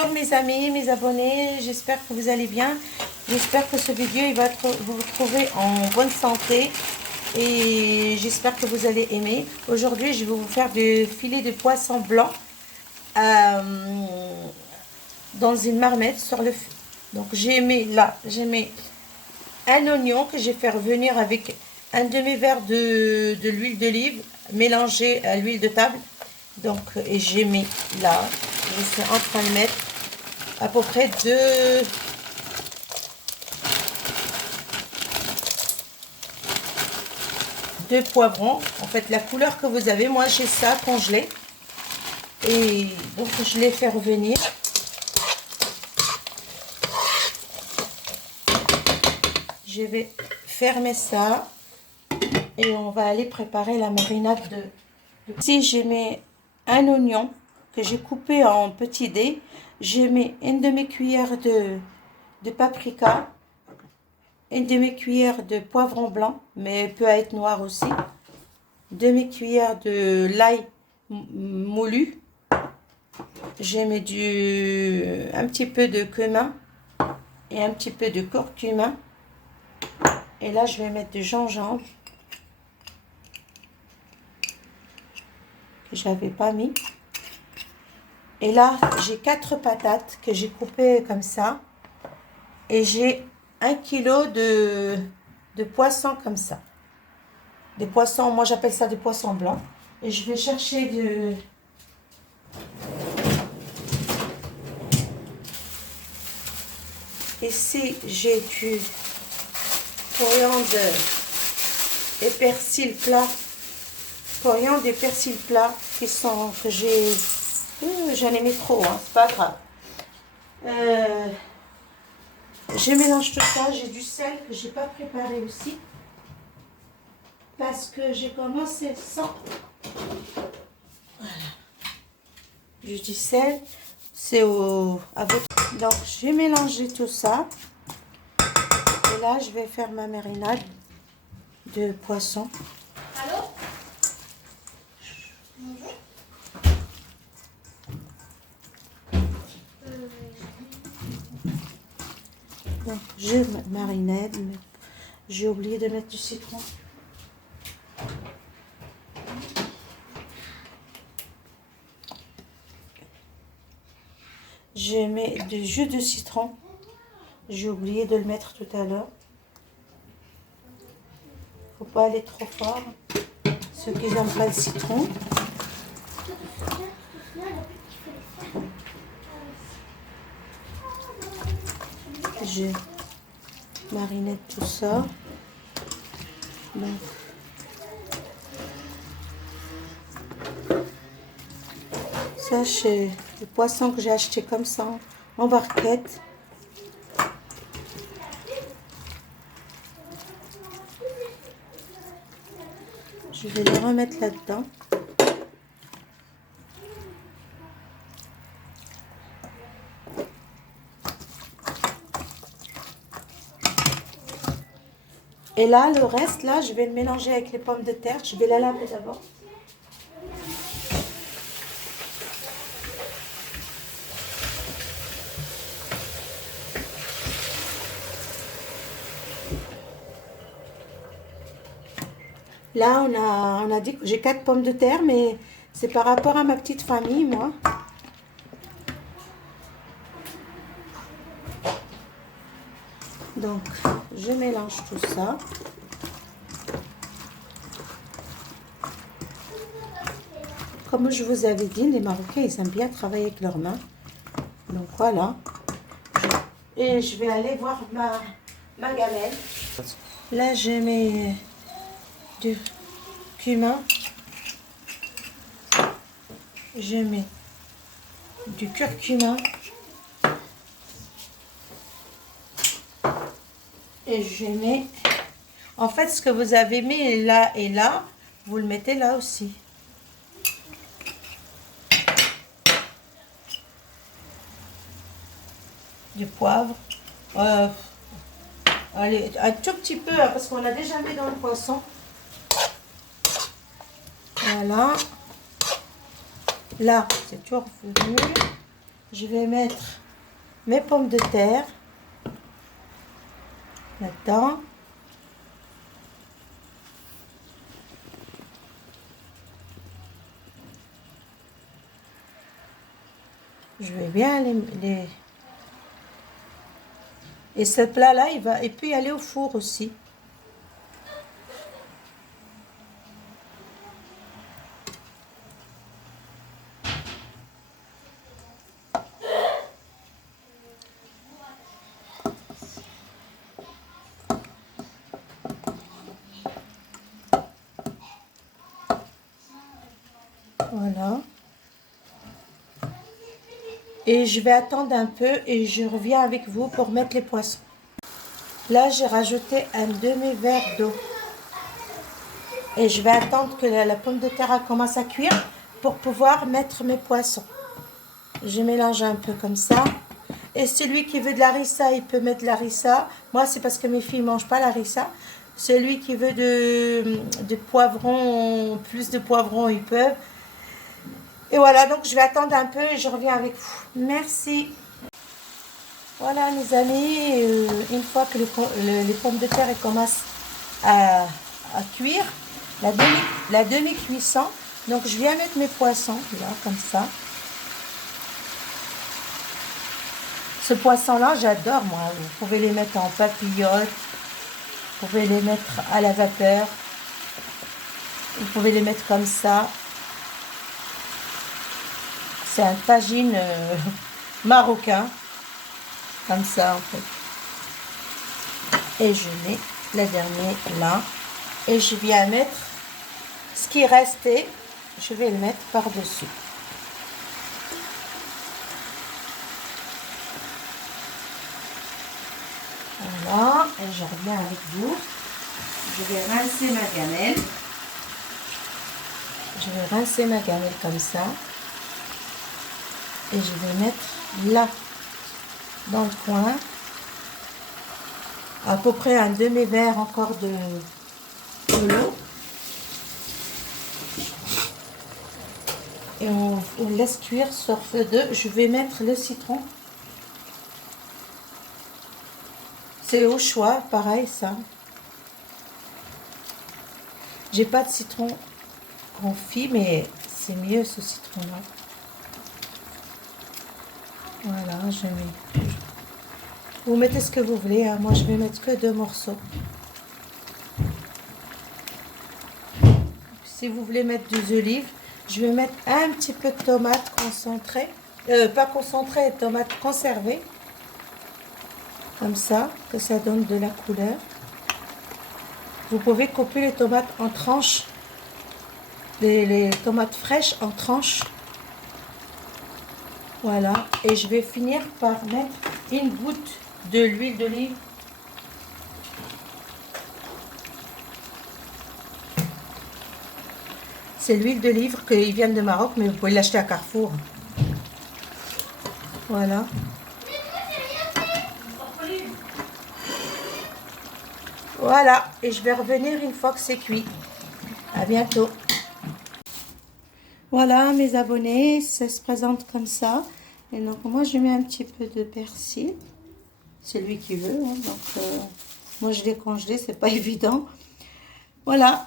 Bonjour mes amis, mes abonnés, j'espère que vous allez bien. J'espère que ce vidéo il va vous trouver en bonne santé et j'espère que vous allez aimer. Aujourd'hui, je vais vous faire du filet de poisson blanc dans une marmite sur le feu. Donc j'ai mis un oignon que j'ai fait revenir avec un demi-verre de l'huile d'olive mélangée à l'huile de table. Donc, et j'ai mis là, je suis en train de mettre à peu près deux poivrons. En fait, la couleur que vous avez, moi j'ai ça congelé. Et donc, je les fais revenir. Je vais fermer ça et on va aller préparer la marinade Ici, j'ai mis un oignon que j'ai coupé en petits dés. J'ai mis une demi-cuillère de paprika, une demi-cuillère de poivron blanc, mais peut être noir aussi, demi-cuillère de l'ail moulu. J'ai mis un petit peu de cumin et un petit peu de curcuma. Et là, je vais mettre du gingembre que j'avais pas mis. Et là, j'ai 4 patates que j'ai coupées comme ça. Et j'ai 1 kilo de poisson comme ça. Des poissons, moi j'appelle ça des poissons blancs. Et je vais chercher Ici, j'ai du coriandre et persil plat. Coriandre et persil plat que j'ai... j'en ai mis trop, hein, c'est pas grave. Je mélange tout ça. J'ai du sel que j'ai pas préparé aussi. Parce que j'ai commencé sans. Voilà. J'ai du sel. C'est à votre... Donc, j'ai mélangé tout ça. Et là, je vais faire ma marinade de poisson. Allô? Bonjour. Donc, je marinade. J'ai oublié de mettre du citron. Je mets du jus de citron. J'ai oublié de le mettre tout à l'heure. Faut pas aller trop fort. Ceux qui n'aiment pas le citron. Je marinette tout ça. Donc, ça, c'est le poisson que j'ai acheté comme ça en barquette. Je vais les remettre là-dedans. Et là, le reste, là, je vais le mélanger avec les pommes de terre. Je vais la laver d'abord. Là, on a dit que j'ai 4 pommes de terre, mais c'est par rapport à ma petite famille, moi. Donc, je mélange tout ça. Comme je vous avais dit, les Marocains, ils aiment bien travailler avec leurs mains. Donc, voilà. Et je vais aller voir ma gamelle. Là, je mets du cumin. Je mets du curcuma. Et je mets... En fait, ce que vous avez mis là et là, vous le mettez là aussi. Du poivre. Allez, un tout petit peu, hein, parce qu'on a déjà mis dans le poisson. Voilà. Là, c'est toujours revenu. je vais mettre mes pommes de terre là-dedans. Je vais bien les... Et ce plat-là, il peut y aller au four aussi. Voilà. Et je vais attendre un peu et je reviens avec vous pour mettre les poissons. Là, j'ai rajouté un demi-verre d'eau. Et je vais attendre que la pomme de terre commence à cuire pour pouvoir mettre mes poissons. Je mélange un peu comme ça. Et celui qui veut de la harissa, il peut mettre de la harissa. Moi, c'est parce que mes filles ne mangent pas la harissa. Celui qui veut de poivrons, plus de poivrons, ils peuvent. Et voilà, donc je vais attendre un peu et je reviens avec vous. Merci. Voilà, mes amis, une fois que les pommes de terre commencent à cuire, la demi-cuisson, donc je viens mettre mes poissons, là, comme ça. Ce poisson-là, j'adore, moi. Vous pouvez les mettre en papillote, vous pouvez les mettre à la vapeur, vous pouvez les mettre comme ça. C'est un tagine marocain, comme ça en fait. Et je mets le dernier là. Et je viens mettre ce qui restait, je vais le mettre par-dessus. Voilà, et je reviens avec vous. Je vais rincer ma gamelle. Je vais rincer ma gamelle comme ça. Et je vais mettre là, dans le coin, à peu près un demi-verre encore de l'eau. Et on laisse cuire sur feu 2. Je vais mettre le citron. C'est au choix, pareil ça. J'ai pas de citron confit, mais c'est mieux ce citron-là. Voilà, je mets. Vous mettez ce que vous voulez, hein. Moi je vais mettre que 2 morceaux. Si vous voulez mettre des olives, je vais mettre un petit peu de tomate concentrée. Pas concentrée, tomate conservée. Comme ça, que ça donne de la couleur. Vous pouvez couper les tomates en tranches. Les tomates fraîches en tranches. Voilà, et je vais finir par mettre une goutte de l'huile d'olive. C'est l'huile d'olive qui vient de Maroc, mais vous pouvez l'acheter à Carrefour. Voilà. Voilà, et je vais revenir une fois que c'est cuit. À bientôt. Voilà mes abonnés, ça se présente comme ça. Et donc moi je mets un petit peu de persil, celui qui veut. Hein. Donc moi je l'ai congelé, c'est pas évident. Voilà,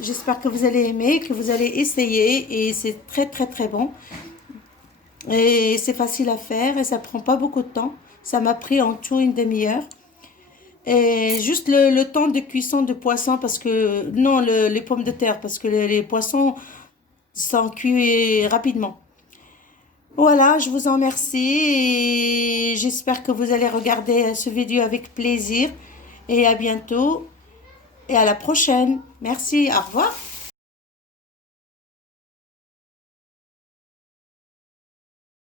j'espère que vous allez aimer, que vous allez essayer et c'est très très très bon. Et c'est facile à faire et ça prend pas beaucoup de temps. Ça m'a pris en tout une demi-heure. Et juste le temps de cuisson de poisson parce que non les pommes de terre parce que les poissons sont cuits rapidement. Voilà, je vous en remercie et j'espère que vous allez regarder ce vidéo avec plaisir et à bientôt et à la prochaine. Merci, au revoir.